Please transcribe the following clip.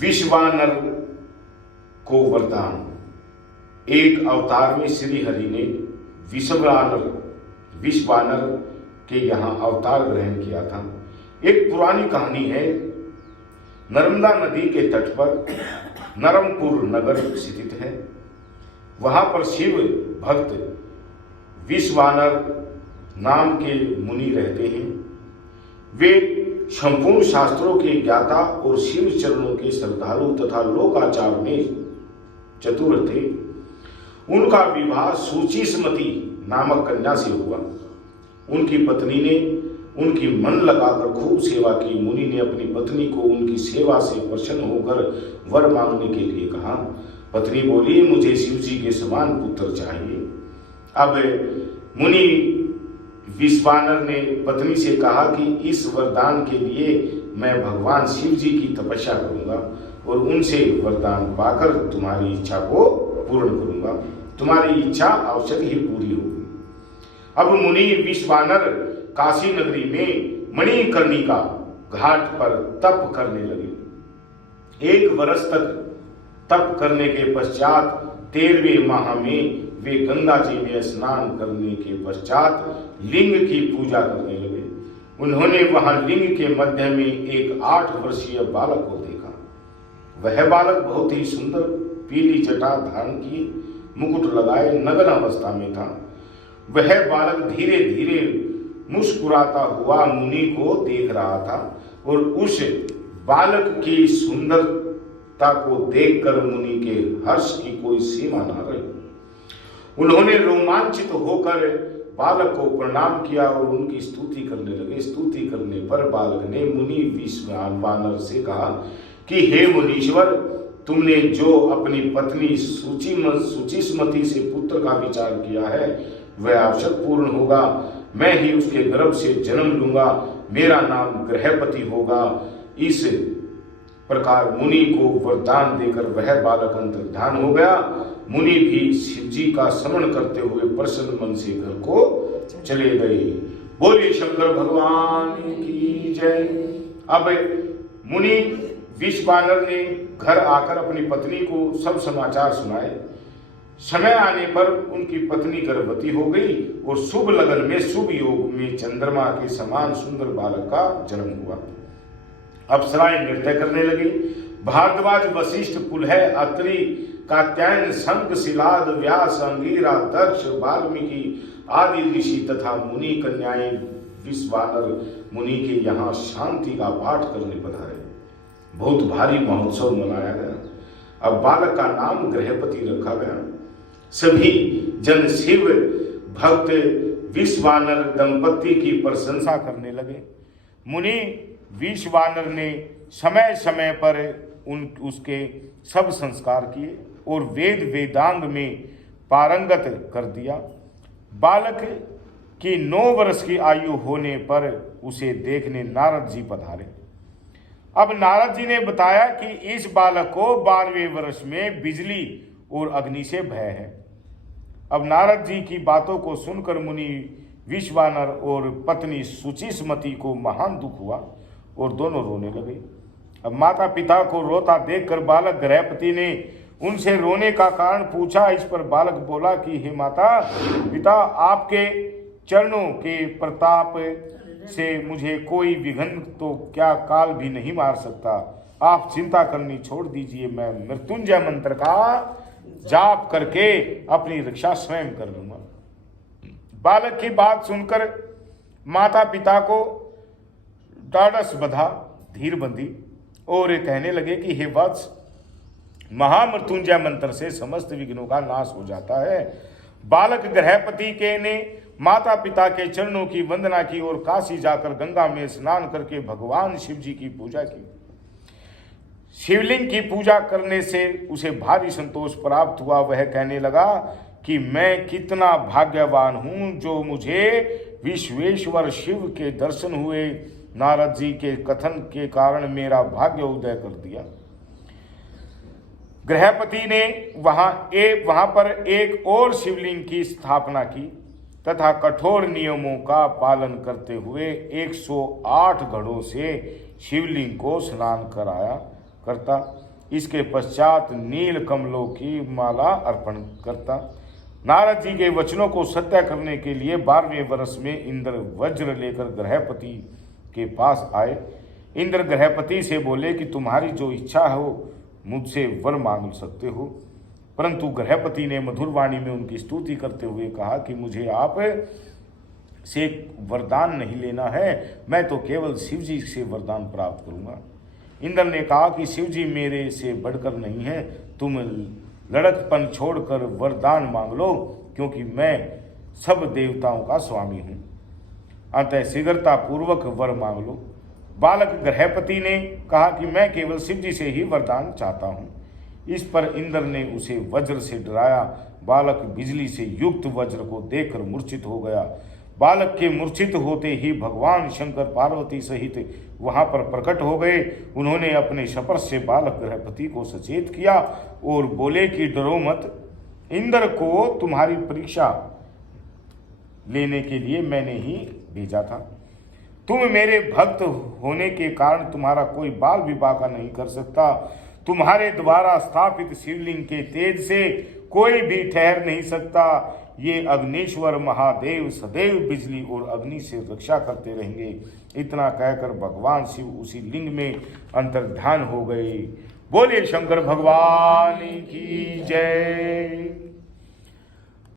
विश्वानर को वरदान। एक अवतार में श्री हरि ने विश्वानर के यहाँ अवतार ग्रहण किया था। एक पुरानी कहानी है। नर्मदा नदी के तट पर नरमपुर नगर स्थित है। वहां पर शिव भक्त विश्वानर नाम के मुनि रहते हैं। वे संपूर्ण शास्त्रों के ज्ञाता और शिव चरणों के श्रद्धालु तथा लोकाचार में चतुर थे। उनका विवाह सुचिस्मती नामक कन्या से हुआ। उनकी पत्नी ने उनकी मन लगाकर खूब सेवा की। मुनि ने अपनी पत्नी को उनकी सेवा से प्रसन्न होकर वर मांगने के लिए कहा। पत्नी बोली, मुझे शिव जी के समान पुत्र चाहिए। अब मुनि विश्वानर ने पत्नी से कहा कि इस वरदान के लिए मैं भगवान शिव जी की तपस्या करूंगा और उनसे वरदान पाकर तुम्हारी इच्छा को पूर्ण करूंगा। तुम्हारी इच्छा अवश्य ही पूरी होगी। अब मुनि विश्वानर काशी नगरी में मणिकर्णिका घाट पर तप करने लगे। 1 वर्ष तक तप करने के पश्चात 13वें माह में वे गंगा जी में स्नान करने के पश्चात लिंग की पूजा करने लगे। उन्होंने वहां लिंग के मध्य में एक 8 वर्षीय बालक को देखा। वह बालक बहुत ही सुंदर, पीली जटा धारण किए, मुकुट लगाए नग्न अवस्था में था। वह बालक धीरे धीरे मुस्कुराता हुआ मुनि को देख रहा था और उस बालक की सुंदरता को देखकर मुनि के हर्ष की कोई सीमा न रही। उन्होंने रोमांचित होकर बालक को प्रणाम किया और उनकी स्तुति करने लगे। स्तुति करने पर बालक ने मुनि विश्वानर से कहा कि हे मुनीश्वर, तुमने जो अपनी पत्नी सुचिस्मती से पुत्र का विचार किया है वह आवश्यक पूर्ण होगा। मैं ही उसके गर्भ से जन्म लूंगा। मेरा नाम ग्रहपति होगा। इस प्रकार मुनि को वरदान देकर वह बालक अंतर्धान हो गया। मुनि भी शिव जी का स्मरण करते हुए प्रसन्न मन से घर को चले गए। बोलिए शंकर भगवान की जय। अब मुनि विश्वानर ने घर आकर अपनी पत्नी को सब समाचार सुनाए। समय आने पर उनकी पत्नी गर्भवती हो गई और शुभ लगन में शुभ योग में चंद्रमा के समान सुंदर बालक का जन्म हुआ। अप्सराएं नृत्य करने लगी। भारद्वाज, वशिष्ठ, पुलह, अत्रि, कात्यायन, शंख, शिलाद, व्यास, अंगीरा, दक्ष, वाल्मीकि आदि ऋषि तथा मुनि कन्याएं विश्वानर मुनि के यहाँ शांति का पाठ करने पधारे। बहुत भारी महोत्सव मनाया गया। अब बालक का नाम ग्रहपति रखा गया। सभी जन शिव भक्त विश्वानर दंपति की प्रशंसा करने लगे। मुनि विश्वानर ने समय समय पर उसके सब संस्कार किए और वेद वेदांग में पारंगत कर दिया। बालक की 9 वर्ष की आयु होने पर उसे देखने नारद जी पधारे। अब नारद जी ने बताया कि इस बालक को 12वें वर्ष में बिजली और अग्नि से भय है। अब नारद जी की बातों को सुनकर मुनि विश्वानर और पत्नी सुचिस्मती को महान दुख हुआ और दोनों रोने लगे। अब माता पिता को रोता देखकर बालक ग्रहपति ने उनसे रोने का कारण पूछा। इस पर बालक बोला कि हे माता पिता, आपके चरणों के प्रताप से मुझे कोई विघ्न तो क्या काल भी नहीं मार सकता। आप चिंता करनी छोड़ दीजिए। मैं मृत्युंजय मंत्र का जाप करके अपनी रक्षा स्वयं कर लूंगा। बालक की बात सुनकर माता पिता को ढाढ़स बंधा, धीर बंधी और कहने लगे कि हे वत्स, महामृत्युंजय मंत्र से समस्त विघ्नों का नाश हो जाता है। बालक ग्रहपति के ने माता पिता के चरणों की वंदना की और काशी जाकर गंगा में स्नान करके भगवान शिव जी की पूजा की। शिवलिंग की पूजा करने से उसे भारी संतोष प्राप्त हुआ। वह कहने लगा कि मैं कितना भाग्यवान हूं जो मुझे विश्वेश्वर शिव के दर्शन हुए। नारद जी के कथन के कारण मेरा भाग्य उदय कर दिया। ग्रहपति ने वहां पर एक और शिवलिंग की स्थापना की तथा कठोर नियमों का पालन करते हुए 108 घड़ों से शिवलिंग को स्नान करता। इसके पश्चात नील कमलों की माला अर्पण करता। नारद जी के वचनों को सत्य करने के लिए 12वें वर्ष में इंद्र वज्र लेकर ग्रहपति के पास आए। इंद्र ग्रहपति से बोले कि तुम्हारी जो इच्छा हो मुझसे वर मांग सकते हो। परंतु ग्रहपति ने मधुर वाणी में उनकी स्तुति करते हुए कहा कि मुझे आप से वरदान नहीं लेना है, मैं तो केवल शिव जी से वरदान प्राप्त करूंगा। इंद्र ने कहा कि शिव जी मेरे से बढ़कर नहीं है, तुम लड़कपन छोड़कर वरदान मांग लो, क्योंकि मैं सब देवताओं का स्वामी हूं। अतः शीघ्रता पूर्वक वर मांग लो। बालक ग्रहपति ने कहा कि मैं केवल शिव जी से ही वरदान चाहता हूं। इस पर इंद्र ने उसे वज्र से डराया। बालक बिजली से युक्त वज्र को देखकर मूर्छित हो गया। बालक के मूर्छित होते ही भगवान शंकर पार्वती सहित वहां पर प्रकट हो गए। उन्होंने अपने शपथ से बालक ग्रहपति को सचेत किया और बोले कि डरो मत, इंद्र को तुम्हारी परीक्षा लेने के लिए मैंने ही भेजा था। तुम मेरे भक्त होने के कारण तुम्हारा कोई बाल विवाह नहीं कर सकता। तुम्हारे द्वारा स्थापित शिवलिंग के तेज से कोई भी ठहर नहीं सकता। ये अग्निश्वर महादेव सदैव बिजली और अग्नि से रक्षा करते रहेंगे। इतना कहकर भगवान शिव उसी लिंग में अंतर्ध्यान हो गए। बोले शंकर भगवान की जय।